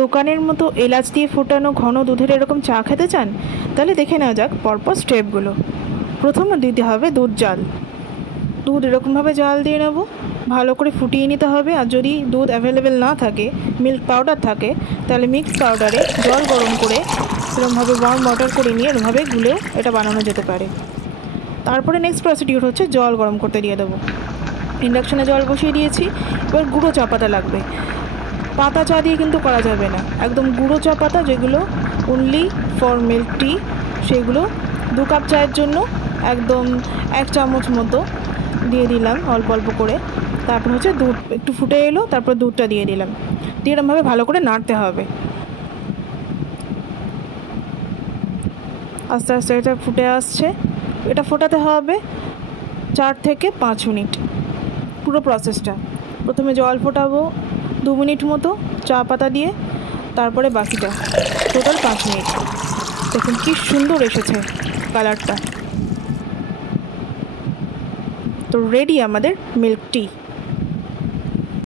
দোকানের মতো এলাচ দিয়ে ফোটানো ঘন দুধের এরকম চা খেতে চান, তাহলে দেখে নেওয়া যাক পরপর স্টেপগুলো। প্রথমে দিতে হবে দুধ জাল। দুধ এরকমভাবে জাল দিয়ে নেব, ভালো করে ফুটিয়ে নিতে হবে। আর যদি দুধ অ্যাভেলেবেল না থাকে, মিল্ক পাউডার থাকে, তাহলে মিক্স পাউডারে জল গরম করে এরকমভাবে ওয়ার্ম ওয়াটার করে নিয়ে এরকমভাবে গুলেও এটা বানানো যেতে পারে। তারপরে নেক্সট প্রসিডিউর হচ্ছে জল গরম করতে দিয়ে দেবো। ইন্ডাকশানে জল বসিয়ে দিয়েছি। এবার গুঁড়ো চা পাতা লাগবে। পাতা চা দিয়ে কিন্তু করা যাবে না, একদম গুঁড়ো চা পাতা, যেগুলো অনলি ফর মিল্ক টি, সেগুলো 2 কাপ চায়ের জন্য একদম 1 চামচ মতো দিয়ে দিলাম অল্প অল্প করে। তারপর হচ্ছে দুধ একটু ফুটে এলো, তারপর দুধটা দিয়ে দিলাম, দিয়ে এরকমভাবে ভালো করে নাড়তে হবে। আস্তে আস্তে এটা ফুটে আসছে। এটা ফোটাতে হবে 4 থেকে 5 মিনিট পুরো প্রসেসটা। প্রথমে জল ফোটাবো 2 মিনিট মতো চা পাতা দিয়ে, তারপরে বাকিটা টোটাল 5 মিনিট। দেখুন কি সুন্দর এসেছে কালারটা। তো রেডি আমাদের মিল্ক টি।